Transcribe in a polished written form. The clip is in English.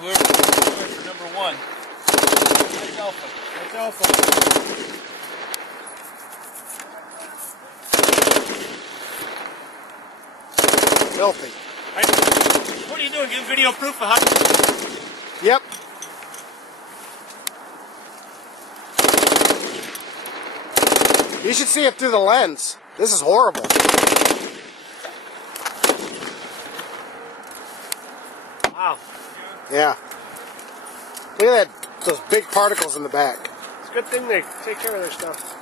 whoever number one. That's Alpha. That's Alpha. Filthy. What are you doing? Getting video proof of how? Yep. You should see it through the lens. This is horrible. Wow. Yeah. Look at that, those big particles in the back. It's a good thing they take care of their stuff.